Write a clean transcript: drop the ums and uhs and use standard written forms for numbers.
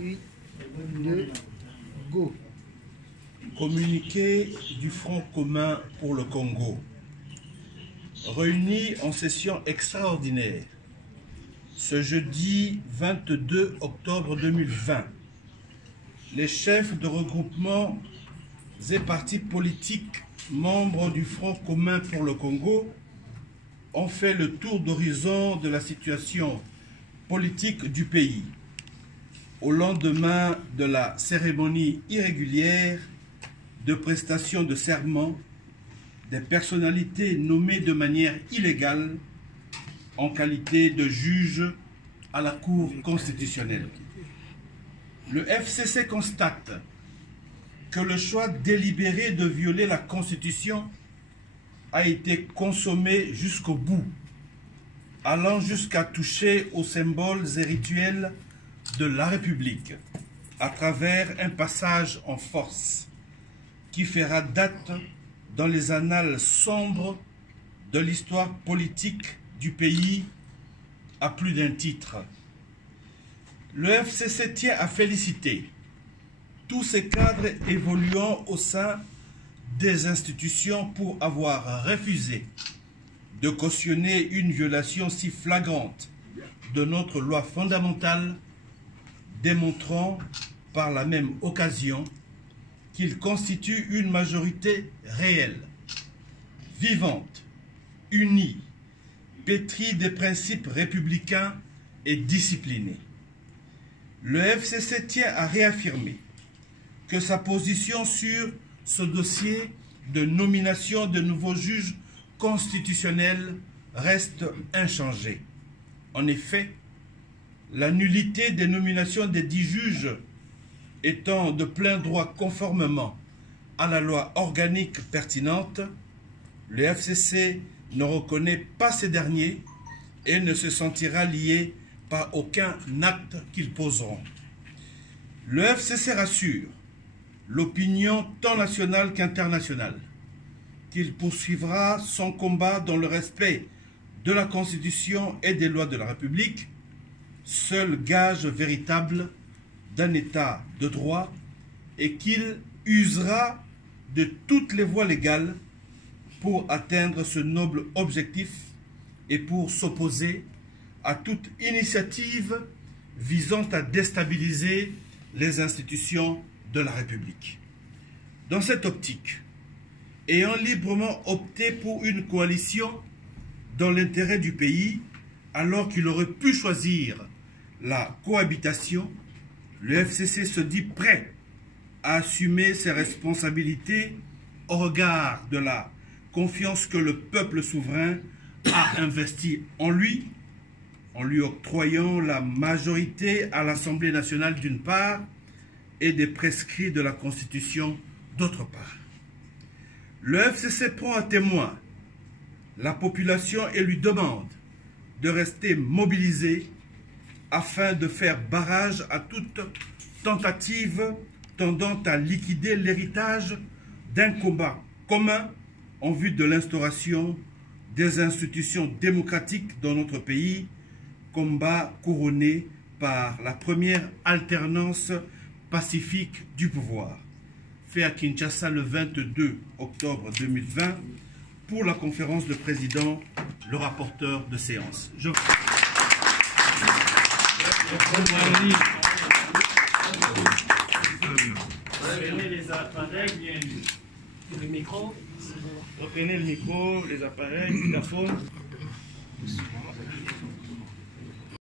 8, 2, go. Communiqué du Front commun pour le Congo. Réunis en session extraordinaire ce jeudi 22 octobre 2020, les chefs de regroupements et partis politiques membres du Front commun pour le Congo ont fait le tour d'horizon de la situation politique du pays au lendemain de la cérémonie irrégulière de prestation de serment des personnalités nommées de manière illégale en qualité de juge à la Cour constitutionnelle. Le FCC constate que le choix délibéré de violer la Constitution a été consommé jusqu'au bout, allant jusqu'à toucher aux symboles et rituels de la République à travers un passage en force qui fera date dans les annales sombres de l'histoire politique du pays à plus d'un titre. Le FCC tient à féliciter tous ces cadres évoluant au sein des institutions pour avoir refusé de cautionner une violation si flagrante de notre loi fondamentale, démontrant par la même occasion qu'il constitue une majorité réelle, vivante, unie, pétrie des principes républicains et disciplinée. Le FCC tient à réaffirmer que sa position sur ce dossier de nomination de nouveaux juges constitutionnels reste inchangée. En effet, la nullité des nominations des 10 juges étant de plein droit conformément à la loi organique pertinente, le FCC ne reconnaît pas ces derniers et ne se sentira lié par aucun acte qu'ils poseront. Le FCC rassure l'opinion tant nationale qu'internationale qu'il poursuivra son combat dans le respect de la Constitution et des lois de la République, seul gage véritable d'un État de droit, et qu'il usera de toutes les voies légales pour atteindre ce noble objectif et pour s'opposer à toute initiative visant à déstabiliser les institutions de la République. Dans cette optique, ayant librement opté pour une coalition dans l'intérêt du pays, alors qu'il aurait pu choisir la cohabitation, le FCC se dit prêt à assumer ses responsabilités au regard de la confiance que le peuple souverain a investie en lui octroyant la majorité à l'Assemblée nationale d'une part et des prescrits de la Constitution d'autre part. Le FCC prend à témoin la population et lui demande de rester mobilisée afin de faire barrage à toute tentative tendant à liquider l'héritage d'un combat commun en vue de l'instauration des institutions démocratiques dans notre pays, combat couronné par la première alternance pacifique du pouvoir. Fait à Kinshasa le 22 octobre 2020 pour la conférence de présidents, le rapporteur de séance. Reprenez les appareils, le micro. Reprenez le micro, les appareils, le microphone.